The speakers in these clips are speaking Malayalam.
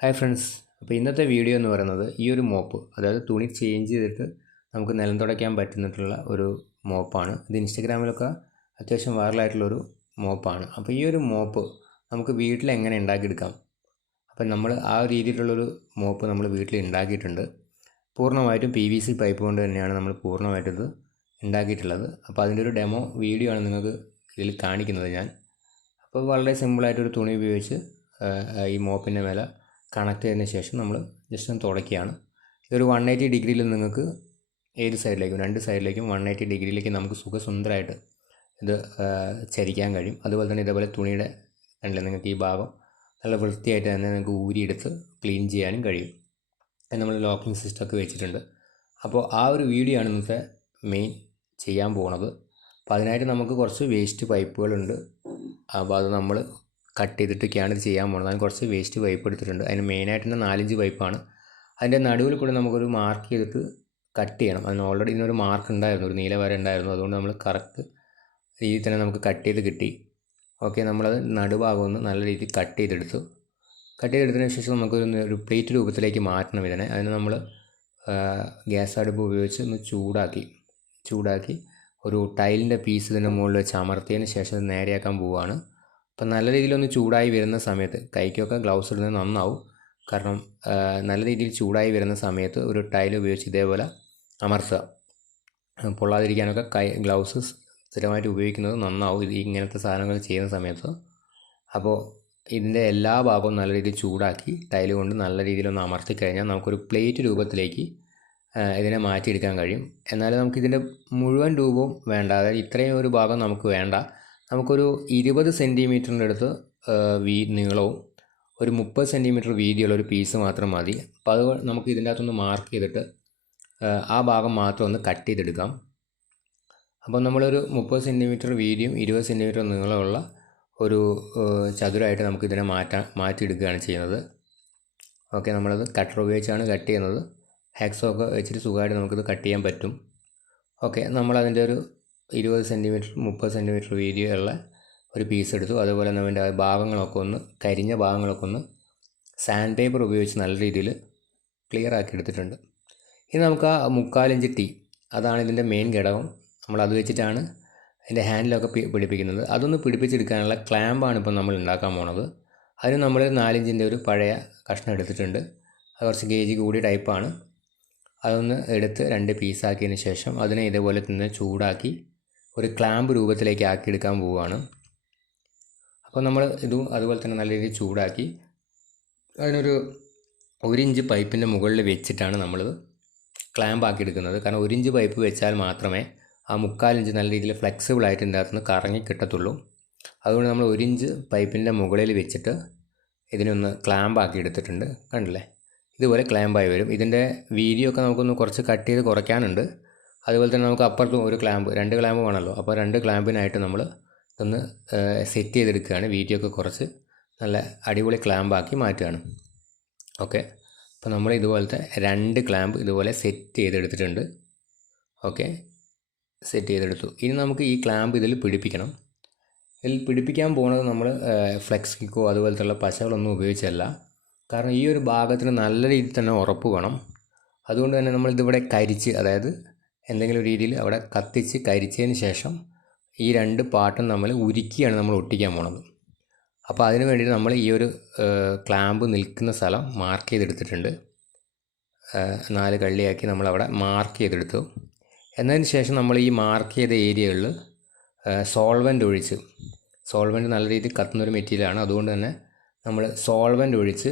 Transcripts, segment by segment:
Hi friends. അപ്പോൾ ഇന്നത്തെ വീഡിയോ എന്ന് പറയുന്നത് ഈ ഒരു മോപ്പ് അതായത് തുണി ചേഞ്ച് ചെയ്തിട്ട് നമുക്ക് നിലം തുടയ്ക്കാൻ പറ്റുന്നിട്ടുള്ള ഒരു മോപ്പാണ്. ഇത് ഇൻസ്റ്റഗ്രാമിലൊക്കെ അത്യാവശ്യം വൈറലായിട്ടുള്ളൊരു മോപ്പാണ്. അപ്പോൾ ഈ ഒരു മോപ്പ് നമുക്ക് വീട്ടിൽ എങ്ങനെ ഉണ്ടാക്കിയെടുക്കാം? അപ്പം നമ്മൾ ആ രീതിയിലുള്ളൊരു മോപ്പ് നമ്മൾ വീട്ടിൽ ഉണ്ടാക്കിയിട്ടുണ്ട്. പൂർണമായിട്ടും പി വി സി പൈപ്പ് കൊണ്ട് തന്നെയാണ് നമ്മൾ പൂർണമായിട്ടും ഇത് ഉണ്ടാക്കിയിട്ടുള്ളത്. അപ്പോൾ അതിന്റെ ഒരു ഡെമോ വീഡിയോ ആണ് നിങ്ങൾക്ക് ഇതിൽ കാണിക്കുന്നത് ഞാൻ. അപ്പോൾ വളരെ സിമ്പിളായിട്ടൊരു തുണി ഉപയോഗിച്ച് ഈ മോപ്പിന്റെ മേലെ കണക്ട് ചെയ്തതിന് ശേഷം നമ്മൾ ജസ്റ്റ് ഒന്ന് തുടക്കുകയാണ് ഇതൊരു വൺ എയ്റ്റി ഡിഗ്രിയിൽ നിങ്ങൾക്ക് ഏത് സൈഡിലേക്കും രണ്ട് സൈഡിലേക്കും വൺ എയ്റ്റി ഡിഗ്രിയിലേക്ക് നമുക്ക് സുഖസുന്ദരമായിട്ട് ഇത് ചരിക്കാൻ കഴിയും. അതുപോലെ തന്നെ ഇതേപോലെ തുണിയുടെ കണ്ടില്ലേ നിങ്ങൾക്ക് ഈ ഭാഗം? നല്ല വൃത്തിയായിട്ട് തന്നെ നിങ്ങൾക്ക് ഊരിയെടുത്ത് ക്ലീൻ ചെയ്യാനും കഴിയും. നമ്മൾ ലോക്കിംഗ് സിസ്റ്റം ഒക്കെ വെച്ചിട്ടുണ്ട്. അപ്പോൾ ആ ഒരു വീഡിയോ ആണ് ഇന്നത്തെ മെയിൻ ചെയ്യാൻ പോണത്. അപ്പോൾ അതിനായിട്ട് നമുക്ക് കുറച്ച് വേസ്റ്റ് പൈപ്പുകളുണ്ട് അപ്പോൾ അത് നമ്മൾ കട്ട് ചെയ്തിട്ടൊക്കെയാണ് ഇത് ചെയ്യാൻ പോകുന്നത് അതിന് കുറച്ച് വേസ്റ്റ് വൈപ്പ് എടുത്തിട്ടുണ്ട്. അതിന് മെയിനായിട്ട് തന്നെ നാലഞ്ച് പൈപ്പാണ് അതിന്റെ നടുവിൽ കൂടെ നമുക്കൊരു മാർക്ക് ചെയ്തിട്ട് കട്ട് ചെയ്യണം. അതിന് ഓൾറെഡി ഇതിനൊരു മാർക്ക് ഉണ്ടായിരുന്നു. ഒരു നീല വര ഉണ്ടായിരുന്നു. അതുകൊണ്ട് നമ്മൾ കറക്റ്റ് രീതിയിൽ തന്നെ നമുക്ക് കട്ട് ചെയ്ത് കിട്ടി. ഓക്കെ നമ്മളത് നടുഭാഗം ഒന്ന് നല്ല രീതിയിൽ കട്ട് ചെയ്തെടുത്തു. കട്ട് ചെയ്തെടുത്തതിന് ശേഷം നമുക്കൊരു ഒരു പ്ലേറ്റ് രൂപത്തിലേക്ക് മാറ്റണം ഇതിനെ. അതിന് നമ്മൾ ഗ്യാസ് അടുപ്പ് ഉപയോഗിച്ച് ഒന്ന് ചൂടാക്കി. ചൂടാക്കി ഒരു ടൈലിന്റെ പീസ് ഇതിന്റെ മുകളിൽ വെച്ച് അമർത്തിയതിന് ശേഷം നേരെയാക്കാൻ പോവുകയാണ് അപ്പം നല്ല രീതിയിലൊന്ന് ചൂടായി വരുന്ന സമയത്ത് കൈക്കൊക്കെ ഗ്ലൗസ് ഇടുന്നത് നന്നാവും. കാരണം നല്ല രീതിയിൽ ചൂടായി വരുന്ന സമയത്ത് ഒരു ടൈൽ ഉപയോഗിച്ച് ഇതേപോലെ അമർത്തുക. പൊള്ളാതിരിക്കാനൊക്കെ കൈ ഗ്ലൗസ് സ്ഥിരമായിട്ട് ഉപയോഗിക്കുന്നത് നന്നാവും ഇത് ഇങ്ങനത്തെ സാധനങ്ങൾ ചെയ്യുന്ന സമയത്ത്. അപ്പോൾ ഇതിന്റെ എല്ലാ ഭാഗവും നല്ല രീതിയിൽ ചൂടാക്കി ടൈൽ കൊണ്ട് നല്ല രീതിയിലൊന്ന് അമർത്തി കഴിഞ്ഞാൽ നമുക്കൊരു പ്ലേറ്റ് രൂപത്തിലേക്ക് ഇതിനെ മാറ്റിയെടുക്കാൻ കഴിയും. എന്നാലും നമുക്കിതിന്റെ മുഴുവൻ രൂപവും വേണ്ട. അതായത് ഇത്രയും ഒരു ഭാഗം നമുക്ക് വേണ്ട. നമുക്കൊരു ഇരുപത് സെന്റിമീറ്ററിന്റെ അടുത്ത് വീ നീളവും ഒരു മുപ്പത് സെന്റിമീറ്റർ വീതിയുള്ള ഒരു പീസ് മാത്രം മതി. അപ്പോൾ അത് നമുക്ക് ഇതിന്റെ അകത്തൊന്ന് മാർക്ക് ചെയ്തിട്ട് ആ ഭാഗം മാത്രം ഒന്ന് കട്ട് ചെയ്തെടുക്കാം. അപ്പോൾ നമ്മളൊരു മുപ്പത് സെന്റിമീറ്റർ വീതിയും ഇരുപത് സെന്റിമീറ്റർ നീളമുള്ള ഒരു ചതുരമായിട്ട് നമുക്ക് ഇതിനെ മാറ്റാൻ മാറ്റിയെടുക്കുകയാണ് ചെയ്യുന്നത്. ഓക്കെ നമ്മളത് കട്ടർ ഉപയോഗിച്ചാണ് കട്ട് ചെയ്യുന്നത്. ഹാക്സോ ഒക്കെ വെച്ചിട്ട് സുഖമായിട്ട് നമുക്കിത് കട്ട് ചെയ്യാൻ പറ്റും. ഓക്കെ നമ്മളതിന്റെ ഒരു ഇരുപത് സെന്റിമീറ്റർ മുപ്പത് സെന്റിമീറ്റർ വീതിയുള്ള ഒരു പീസ് എടുത്തു. അതുപോലെ തന്നെ അതിന്റെ ഭാഗങ്ങളൊക്കെ ഒന്ന് കരിഞ്ഞ ഭാഗങ്ങളൊക്കെ ഒന്ന് സാൻഡ് പേപ്പർ ഉപയോഗിച്ച് നല്ല രീതിയിൽ ക്ലിയർ ആക്കി എടുത്തിട്ടുണ്ട്. ഇനി നമുക്ക് ആ മുക്കാലിഞ്ച് ടീ അതാണ് ഇതിന്റെ മെയിൻ ഘടകം. നമ്മൾ അത് വെച്ചിട്ടാണ് അതിന്റെ ഹാൻഡിലൊക്കെ പിടിപ്പിക്കുന്നത്. അതൊന്ന് പിടിപ്പിച്ചെടുക്കാനുള്ള ക്ലാമ്പാണ് ഇപ്പോൾ നമ്മൾ ഉണ്ടാക്കാൻ പോണത്. അതിന് നമ്മൾ നാലിഞ്ചിന്റെ ഒരു പഴയ കഷ്ണം എടുത്തിട്ടുണ്ട്. അത് കുറച്ച് ഗേജ് കൂടിയ ടൈപ്പാണ് അതൊന്ന് എടുത്ത് രണ്ട് പീസാക്കിയതിന് ശേഷം അതിനെ ഇതേപോലെ തന്നെ ചൂടാക്കി ഒരു ക്ലാമ്പ് രൂപത്തിലേക്ക് ആക്കിയെടുക്കാൻ പോവുകയാണ്. അപ്പോൾ നമ്മൾ ഇതും അതുപോലെ തന്നെ നല്ല രീതിയിൽ ചൂടാക്കി അതിനൊരു ഒരു ഇഞ്ച് പൈപ്പിന്റെ മുകളിൽ വെച്ചിട്ടാണ് നമ്മൾ ക്ലാമ്പ് ആക്കി എടുക്കുന്നത് കാരണം ഒരു ഇഞ്ച് പൈപ്പ് വെച്ചാൽ മാത്രമേ ആ മുക്കാലിഞ്ച് നല്ല രീതിയിൽ ഫ്ലെക്സിബിൾ ആയിട്ട് അകത്തുനിന്ന് കറങ്ങി കിട്ടത്തുള്ളൂ. അതുകൊണ്ട് നമ്മൾ ഒരു ഇഞ്ച് പൈപ്പിന്റെ മുകളിൽ വെച്ചിട്ട് ഇതിനൊന്ന് ക്ലാമ്പ് ആക്കി എടുത്തിട്ടുണ്ട് കണ്ടില്ലേ? ഇതുപോലെ ക്ലാമ്പായി വരും. ഇതിന്റെ വീഡിയോ ഒക്കെ നമുക്കൊന്ന് കുറച്ച് കട്ട് ചെയ്ത് കുറയ്ക്കാനുണ്ട്. അതുപോലെ തന്നെ നമുക്ക് അപ്പുറത്തും ഒരു ക്ലാമ്പ് രണ്ട് ക്ലാമ്പ് വേണമല്ലോ. അപ്പോൾ രണ്ട് ക്ലാമ്പിനായിട്ട് നമ്മൾ ഇതൊന്ന് സെറ്റ് ചെയ്തെടുക്കുകയാണ്. വീഡിയോ ഒക്കെ കുറച്ച് നല്ല അടിപൊളി ക്ലാമ്പാക്കി മാറ്റുകയാണ്. ഓക്കെ? അപ്പോൾ നമ്മൾ ഇതുപോലത്തെ രണ്ട് ക്ലാമ്പ് ഇതുപോലെ സെറ്റ് ചെയ്തെടുത്തിട്ടുണ്ട്. ഓക്കെ? സെറ്റ് ചെയ്തെടുത്തു. ഇനി നമുക്ക് ഈ ക്ലാമ്പ് ഇതിൽ പിടിപ്പിക്കണം. ഇതിൽ പിടിപ്പിക്കാൻ പോകുന്നത് നമ്മൾ ഫ്ലെക്സ് കിക്കോ അതുപോലത്തുള്ള പശകളൊന്നും ഉപയോഗിച്ചല്ല കാരണം ഈ ഒരു ഭാഗത്തിന് നല്ല രീതിയിൽ തന്നെ ഉറപ്പ് വേണം. അതുകൊണ്ട് തന്നെ നമ്മൾ ഇതിവിടെ കരിച്ച് അതായത് എന്തെങ്കിലും രീതിയിൽ അവിടെ കത്തിച്ച് കരിച്ചതിന് ശേഷം ഈ രണ്ട് പാട്ടും നമ്മൾ ഉരുക്കിയാണ് നമ്മൾ ഒട്ടിക്കാൻ പോണത്. അപ്പോൾ അതിന് വേണ്ടിയിട്ട് നമ്മൾ ഈ ഒരു ക്ലാമ്പ് നിൽക്കുന്ന സ്ഥലം മാർക്ക് ചെയ്തെടുത്തിട്ടുണ്ട്. നാല് കള്ളിയാക്കി നമ്മളവിടെ മാർക്ക് ചെയ്തെടുത്തു. എന്നതിന് ശേഷം നമ്മൾ ഈ മാർക്ക് ചെയ്ത ഏരിയകളിൽ സോൾവന്റ് ഒഴിച്ച് സോൾവന്റ് നല്ല രീതിയിൽ കത്തുന്നൊരു മെറ്റീരിയലാണ് അതുകൊണ്ട് തന്നെ നമ്മൾ സോൾവന്റ് ഒഴിച്ച്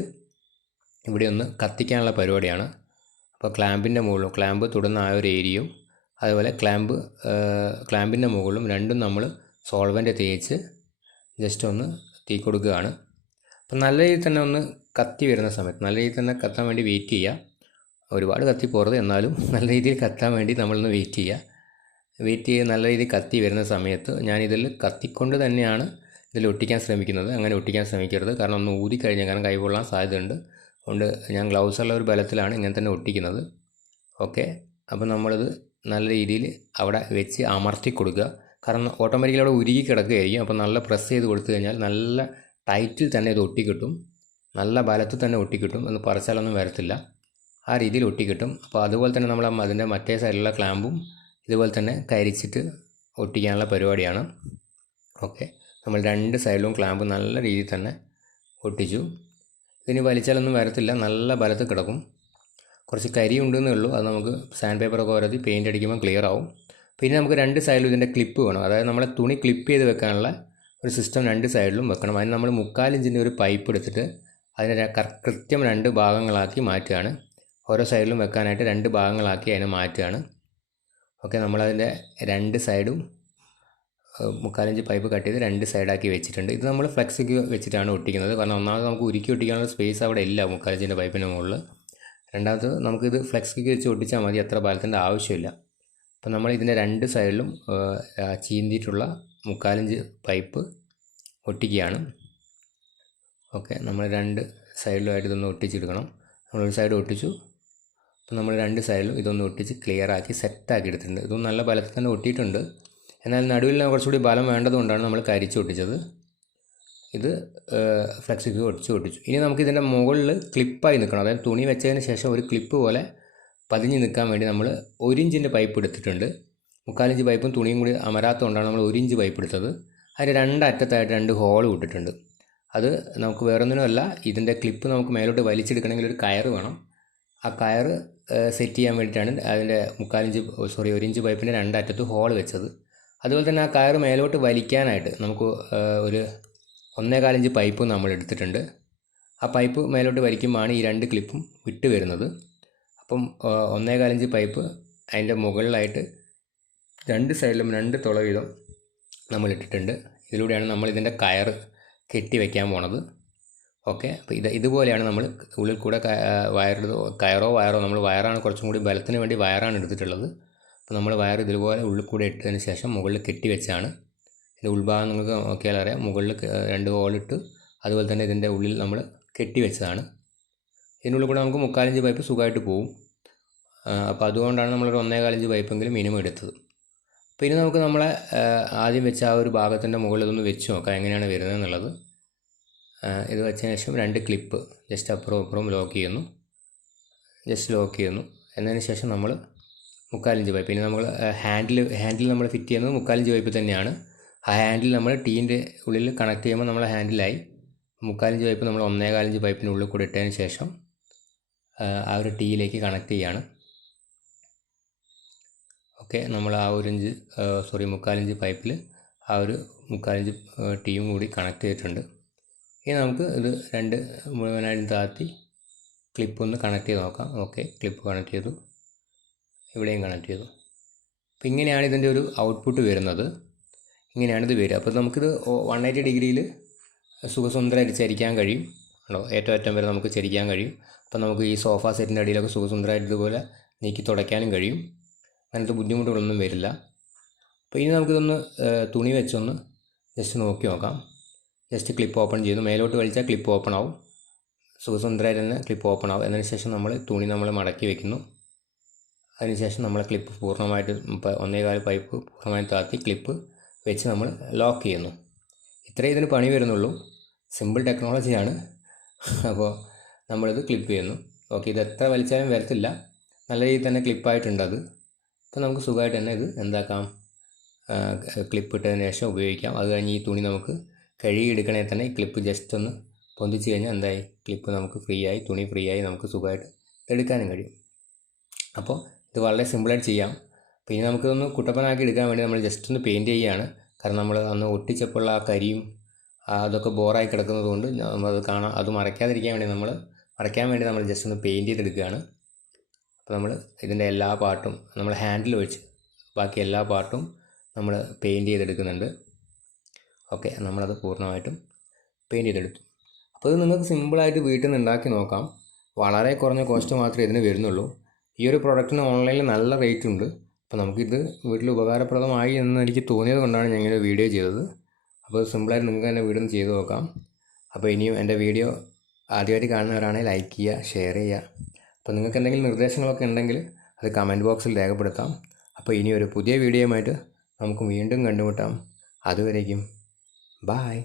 ഇവിടെ ഒന്ന് കത്തിക്കാനുള്ള പരിപാടിയാണ്. അപ്പോൾ ക്ലാമ്പിന്റെ മുകളിലും ക്ലാമ്പ് തൊടുന്ന ആ ഒരു ഏരിയയും അതുപോലെ ക്ലാമ്പ് ക്ലാമ്പിന്റെ മുകളിലും രണ്ടും നമ്മൾ സോൾവന്റ് തേച്ച് ജസ്റ്റ് ഒന്ന് തീ കൊടുക്കുകയാണ്. അപ്പം നല്ല രീതിയിൽ തന്നെ ഒന്ന് കത്തി വരുന്ന സമയത്ത് നല്ല രീതിയിൽ തന്നെ കത്താൻ വേണ്ടി വെയിറ്റ് ചെയ്യുക. ഒരുപാട് കത്തി പോകരുത് എന്നാലും നല്ല രീതിയിൽ കത്താൻ വേണ്ടി നമ്മളൊന്ന് വെയിറ്റ് ചെയ്യുക. വെയിറ്റ് ചെയ്ത് നല്ല രീതിയിൽ കത്തി വരുന്ന സമയത്ത് ഞാനിതിൽ കത്തിക്കൊണ്ട് തന്നെയാണ് ഇതിൽ ഒട്ടിക്കാൻ ശ്രമിക്കുന്നത്. അങ്ങനെ ഒട്ടിക്കാൻ ശ്രമിക്കരുത്. കാരണം ഒന്ന് ഊതി കഴിഞ്ഞാൽ കാരണം കൈപൊള്ളാൻ സാധ്യതയുണ്ട്. അതുകൊണ്ട് ഞാൻ ഗ്ലൗസ് ഉള്ള ഒരു ബലത്തിലാണ് ഇങ്ങനെ തന്നെ ഒട്ടിക്കുന്നത്. ഓക്കെ അപ്പോൾ നമ്മളിത് നല്ല രീതിയിൽ അവിടെ വെച്ച് അമർത്തി കൊടുക്കുക. കാരണം ഓട്ടോമാറ്റിക്കലി അവിടെ ഉരുകി കിടക്കുകയായിരിക്കും. അപ്പോൾ നല്ല പ്രസ് ചെയ്ത് കൊടുത്തു കഴിഞ്ഞാൽ നല്ല ടൈറ്റിൽ തന്നെ ഇത് ഒട്ടിക്കിട്ടും. നല്ല ബലത്തിൽ തന്നെ ഒട്ടിക്കിട്ടും ഒന്ന് പറിച്ചാലൊന്നും വരത്തില്ല. ആ രീതിയിൽ ഒട്ടിക്കിട്ടും. അപ്പോൾ അതുപോലെ തന്നെ നമ്മൾ അതിന്റെ മറ്റേ സൈഡിലുള്ള ക്ലാമ്പും ഇതുപോലെ തന്നെ കരിച്ചിട്ട് ഒട്ടിക്കാനുള്ള പരിപാടിയാണ്. ഓക്കെ. നമ്മൾ രണ്ട് സൈഡിലും ക്ലാമ്പ് നല്ല രീതിയിൽ തന്നെ ഒട്ടിച്ചു. ഇതിന് വലിച്ചാലൊന്നും വരത്തില്ല. നല്ല ബലത്തിൽ കിടക്കും. കുറച്ച് കരി ഉണ്ടെന്നേ ഉള്ളൂ. അത് നമുക്ക് സാൻഡ് പേപ്പറൊക്കെ വരത്തി പെയിന്റ് അടിക്കുമ്പോൾ ക്ലിയർ ആവും. പിന്നെ നമുക്ക് രണ്ട് സൈഡിലും ഇതിന്റെ ക്ലിപ്പ് വേണം. അതായത് നമ്മളെ തുണി ക്ലിപ്പ് ചെയ്ത് വെക്കാനുള്ള ഒരു സിസ്റ്റം രണ്ട് സൈഡിലും വെക്കണം. അതിന് നമ്മൾ മുക്കാലിഞ്ചിന്റെ ഒരു പൈപ്പ് എടുത്തിട്ട് അതിനെ കൃത്യം രണ്ട് ഭാഗങ്ങളാക്കി മാറ്റുകയാണ്. ഓരോ സൈഡിലും വെക്കാനായിട്ട് രണ്ട് ഭാഗങ്ങളാക്കി അതിനെ മാറ്റുകയാണ്. ഓക്കെ നമ്മളതിന്റെ രണ്ട് സൈഡും മുക്കാലഞ്ച് പൈപ്പ് കട്ട് ചെയ്ത് രണ്ട് സൈഡാക്കി വെച്ചിട്ടുണ്ട്. ഇത് നമ്മൾ ഫ്ലെക്സിക്ക് വെച്ചിട്ടാണ് ഒട്ടിക്കുന്നത്. കാരണം ഒന്നാമത് നമുക്ക് ഉരുക്കി ഒട്ടിക്കാനുള്ള സ്പേസ് അവിടെ ഇല്ല മുക്കാലഞ്ചിന്റെ പൈപ്പിന്റെ മുകളിൽ രണ്ടാമത് നമുക്കിത് ഫ്ലെക്സ് കിക്ക് വെച്ച് ഒട്ടിച്ചാൽ മതി അത്ര ബലത്തിന്റെ ആവശ്യമില്ല. അപ്പോൾ നമ്മൾ ഇതിന്റെ രണ്ട് സൈഡിലും ചീന്തിയിട്ടുള്ള മുക്കാലഞ്ച് പൈപ്പ് ഒട്ടിക്കുകയാണ്. ഓക്കെ നമ്മൾ രണ്ട് സൈഡിലുമായിട്ട് ഇതൊന്ന് ഒട്ടിച്ചെടുക്കണം. നമ്മളൊരു സൈഡ് ഒട്ടിച്ചു. അപ്പോൾ നമ്മൾ രണ്ട് സൈഡിലും ഇതൊന്ന് ഒട്ടിച്ച് ക്ലിയർ ആക്കി സെറ്റാക്കി എടുത്തിട്ടുണ്ട്. ഇതൊന്നും നല്ല ബലത്തിൽ തന്നെ ഒട്ടിയിട്ടുണ്ട്. എന്നാൽ നടുവിൽ കുറച്ചുകൂടി ബലം വേണ്ടതുകൊണ്ടാണ് നമ്മൾ കരിച്ച് ഒട്ടിച്ചത്. ഇത് ഫ്ലെക്സിക്ക് ഒടിച്ച് ഒട്ടിച്ചു ഇനി നമുക്ക് ഇതിന്റെ മുകളിൽ ക്ലിപ്പായി നിൽക്കണം. അതായത് തുണി വെച്ചതിന് ശേഷം ഒരു ക്ലിപ്പ് പോലെ പതിഞ്ഞ് നിൽക്കാൻ വേണ്ടി നമ്മൾ ഒരു ഇഞ്ചിന്റെ പൈപ്പ് എടുത്തിട്ടുണ്ട്. മുക്കാലിഞ്ച് പൈപ്പും തുണിയും കൂടി അമരാത്തതുകൊണ്ടാണ് നമ്മൾ ഒരു ഇഞ്ച് പൈപ്പ് എടുത്തത്. അതിന്റെ രണ്ടറ്റത്തായിട്ട് രണ്ട് ഹോൾ വിട്ടിട്ടുണ്ട്. അത് നമുക്ക് വേറൊന്നിനുമല്ല ഇതിന്റെ ക്ലിപ്പ് നമുക്ക് മേലോട്ട് വലിച്ചെടുക്കണമെങ്കിൽ ഒരു കയറ് വേണം. ആ കയറ് സെറ്റ് ചെയ്യാൻ വേണ്ടിയിട്ടാണ് അതിന്റെ മുക്കാലിഞ്ച് സോറി ഒരു ഇഞ്ച് പൈപ്പിന്റെ രണ്ടറ്റത്ത് ഹോൾ വെച്ചത്. അതുപോലെ തന്നെ ആ കയറ് മേലോട്ട് വലിക്കാനായിട്ട് നമുക്ക് ഒരു ഒന്നേകാലഞ്ച് പൈപ്പ് നമ്മൾ എടുത്തിട്ടുണ്ട് ആ പൈപ്പ് മേലോട്ട് വലിക്കുമ്പോഴാണ് ഈ രണ്ട് ക്ലിപ്പും വിട്ട് വരുന്നത്. അപ്പം ഒന്നേകാലഞ്ച് പൈപ്പ് അതിന്റെ മുകളിലായിട്ട് രണ്ട് സൈഡിലും രണ്ട് തുള വീതം നമ്മൾ ഇട്ടിട്ടുണ്ട് ഇതിലൂടെയാണ് നമ്മൾ ഇതിന്റെ കയർ കെട്ടി വയ്ക്കാൻ പോണത്. ഓക്കെ? അപ്പോൾ ഇത് ഇതുപോലെയാണ് നമ്മൾ ഉള്ളിൽ കൂടെ വയറെടുത്ത് കയറോ വയറോ നമ്മൾ വയറാണ് കുറച്ചും കൂടി ബലത്തിന് വേണ്ടി വയറാണ് എടുത്തിട്ടുള്ളത്. അപ്പോൾ നമ്മൾ വയർ ഇതുപോലെ ഉള്ളിൽ കൂടെ ഇട്ടതിന് ശേഷം മുകളിൽ കെട്ടി വെച്ചാണ് ഇതിന്റെ ഉൾഭാഗം നിങ്ങൾക്ക് നോക്കിയാൽ അറിയാം. മുകളിൽ രണ്ട് ഹോളിട്ട് അതുപോലെ തന്നെ ഇതിന്റെ ഉള്ളിൽ നമ്മൾ കെട്ടി വെച്ചതാണ്. ഇതിനുള്ളിൽ കൂടെ നമുക്ക് മുക്കാലഞ്ച് പൈപ്പ് സുഖമായിട്ട് പോകും അപ്പോൾ അതുകൊണ്ടാണ് നമ്മളൊരു ഒന്നേകാലഞ്ച് പൈപ്പെങ്കിലും മിനിമം എടുത്തത്. പിന്നെ നമുക്ക് നമ്മളെ ആദ്യം വെച്ച ആ ഒരു ഭാഗത്തിന്റെ മുകളിൽ ഇതൊന്ന് വെച്ച് നോക്കാം എങ്ങനെയാണ് വരുന്നത് എന്നുള്ളത്. ഇത് വെച്ചതിന് ശേഷം രണ്ട് ക്ലിപ്പ് ജസ്റ്റ് അപ്പുറവും അപ്പുറവും ലോക്ക് ചെയ്യുന്നു. ജസ്റ്റ് ലോക്ക് ചെയ്യുന്നു. എന്നതിന് ശേഷം നമ്മൾ മുക്കാലിഞ്ച് പൈപ്പ് ഇനി നമ്മൾ ഹാൻഡിൽ ഹാൻഡിൽ നമ്മൾ ഫിറ്റ് ചെയ്യുന്നത് മുക്കാലിഞ്ച് പൈപ്പ് തന്നെയാണ്. ആ ഹാൻഡിൽ നമ്മൾ ടീന്റെ ഉള്ളിൽ കണക്ട് ചെയ്യുമ്പോൾ നമ്മൾ ഹാൻഡിലായി മുക്കാലഞ്ച് പൈപ്പ് നമ്മൾ ഒന്നേകാലഞ്ച് പൈപ്പിനുള്ളിൽ കൂടെ ഇട്ടതിന് ശേഷം ആ ഒരു ടീയിലേക്ക് കണക്ട് ചെയ്യാണ്. ഓക്കെ നമ്മൾ ആ ഒരു ഇഞ്ച് സോറി മുക്കാലിഞ്ച് പൈപ്പിൽ ആ ഒരു മുക്കാലിഞ്ച് ടീയും കൂടി കണക്ട് ചെയ്തിട്ടുണ്ട്. ഇനി നമുക്ക് ഇത് രണ്ട് മുഴുവനായിട്ടും താത്തി ക്ലിപ്പ് ഒന്ന് കണക്ട് ചെയ്ത് നോക്കാം. ഓക്കെ ക്ലിപ്പ് കണക്ട് ചെയ്തു. ഇവിടെയും കണക്ട് ചെയ്തു. അപ്പോൾ ഇങ്ങനെയാണ് ഇതിന്റെ ഒരു ഔട്ട്പുട്ട് വരുന്നത്. ഇങ്ങനെയാണ് ഇത് വരിക. അപ്പോൾ നമുക്കിത് വൺ എയ്റ്റി ഡിഗ്രിയിൽ സുഖസുന്ദരമായിട്ട് ചരിക്കാൻ കഴിയും. ഉണ്ടോ ഏറ്റവും അറ്റം വരെ നമുക്ക് ചരിക്കാൻ കഴിയും. അപ്പോൾ നമുക്ക് ഈ സോഫ സെറ്റിന്റെ അടിയിലൊക്കെ സുഖസുന്ദരമായിട്ട് ഇതുപോലെ നീക്കി തുടയ്ക്കാനും കഴിയും. അങ്ങനത്തെ ബുദ്ധിമുട്ടുകളൊന്നും വരില്ല. അപ്പോൾ ഇനി നമുക്കിതൊന്ന് തുണി വെച്ചൊന്ന് ജസ്റ്റ് നോക്കി നോക്കാം. ജസ്റ്റ് ക്ലിപ്പ് ഓപ്പൺ ചെയ്യുന്നു മേലോട്ട് വലിച്ചാൽ ക്ലിപ്പ് ഓപ്പൺ ആവും. സുഖസുന്ദരമായിട്ട് തന്നെ ക്ലിപ്പ് ഓപ്പൺ ആവും. അതിന് ശേഷം നമ്മൾ തുണി നമ്മൾ മടക്കി വെക്കുന്നു. അതിനുശേഷം നമ്മൾ ക്ലിപ്പ് പൂർണമായിട്ട് ഒന്നേകാൽ പൈപ്പ് പൂർണമായിട്ട് താത്തി ക്ലിപ്പ് വെച്ച് നമ്മൾ ലോക്ക് ചെയ്യുന്നു. ഇത്രേ ഇതിന് പണി വരുന്നുള്ളൂ. സിമ്പിൾ ടെക്നോളജിയാണ് അപ്പോൾ നമ്മളിത് ക്ലിപ്പ് ചെയ്യുന്നു. ഓക്കെ ഇത് എത്ര വലിച്ചാലും വരത്തില്ല. നല്ല രീതിയിൽ തന്നെ ക്ലിപ്പായിട്ടുണ്ട് അത്. അപ്പോൾ നമുക്ക് സുഖമായിട്ട് തന്നെ ഇത് എന്താക്കാം? ക്ലിപ്പ് ഇട്ടതിന് ശേഷം ഉപയോഗിക്കാം. അത് കഴിഞ്ഞ് ഈ തുണി നമുക്ക് കഴുകി എടുക്കണേ തന്നെ ഈ ക്ലിപ്പ് ജസ്റ്റ് ഒന്ന് പൊന്തിച്ച് കഴിഞ്ഞാൽ എന്തായി? ക്ലിപ്പ് നമുക്ക് ഫ്രീ ആയി തുണി ഫ്രീ ആയി നമുക്ക് സുഖമായിട്ട് എടുക്കാനും കഴിയും. അപ്പോൾ ഇത് വളരെ സിമ്പിളായിട്ട് ചെയ്യാം. പിന്നെ നമുക്കിതൊന്ന് കുട്ടപ്പനാക്കി എടുക്കാൻ വേണ്ടി നമ്മൾ ജസ്റ്റ് ഒന്ന് പെയിന്റ് ചെയ്യുകയാണ് കാരണം നമ്മൾ അന്ന് ഒട്ടിച്ചപ്പോൾ ആ കരിയും അതൊക്കെ ബോറായി കിടക്കുന്നത് കൊണ്ട് നമ്മളത് കാണാൻ അത് മറയ്ക്കാതിരിക്കാൻ വേണ്ടി നമ്മൾ മറയ്ക്കാൻ വേണ്ടി നമ്മൾ ജസ്റ്റ് ഒന്ന് പെയിന്റ് ചെയ്തെടുക്കുകയാണ്. അപ്പോൾ നമ്മൾ ഇതിന്റെ എല്ലാ പാർട്ടും നമ്മൾ ഹാൻഡിൽ ഒഴിച്ച് ബാക്കി എല്ലാ പാർട്ടും നമ്മൾ പെയിന്റ് ചെയ്തെടുക്കുന്നുണ്ട്. ഓക്കെ നമ്മളത് പൂർണമായിട്ടും പെയിന്റ് ചെയ്തെടുത്തു. അപ്പോൾ ഇത് നിങ്ങൾക്ക് സിമ്പിളായിട്ട് വീട്ടിൽ നിന്ന് ഉണ്ടാക്കി നോക്കാം. വളരെ കുറഞ്ഞ കോസ്റ്റ് മാത്രമേ ഇതിന് വരുന്നുള്ളൂ. ഈ ഒരു പ്രൊഡക്റ്റിന് ഓൺലൈനിൽ നല്ല റേറ്റ് ഉണ്ട്. അപ്പോൾ നമുക്കിത് വീട്ടിൽ ഉപകാരപ്രദമായി എന്ന് എനിക്ക് തോന്നിയത് കൊണ്ടാണ് ഞാൻ ഇങ്ങനെ വീഡിയോ ചെയ്തത്. അപ്പോൾ സിമ്പിളായിട്ട് നിങ്ങൾക്ക് തന്നെ വീടും ചെയ്ത് നോക്കാം. അപ്പോൾ ഇനിയും എന്റെ വീഡിയോ ആദ്യമായിട്ട് കാണുന്നവരാണെങ്കിൽ ലൈക്ക് ചെയ്യുക ഷെയർ ചെയ്യുക. അപ്പോൾ നിങ്ങൾക്ക് എന്തെങ്കിലും നിർദ്ദേശങ്ങളൊക്കെ ഉണ്ടെങ്കിൽ അത് കമന്റ് ബോക്സിൽ രേഖപ്പെടുത്താം. അപ്പോൾ ഇനി ഒരു പുതിയ വീഡിയോയുമായിട്ട് നമുക്ക് വീണ്ടും കണ്ടുമുട്ടാം. അതുവരേക്കും ബായ്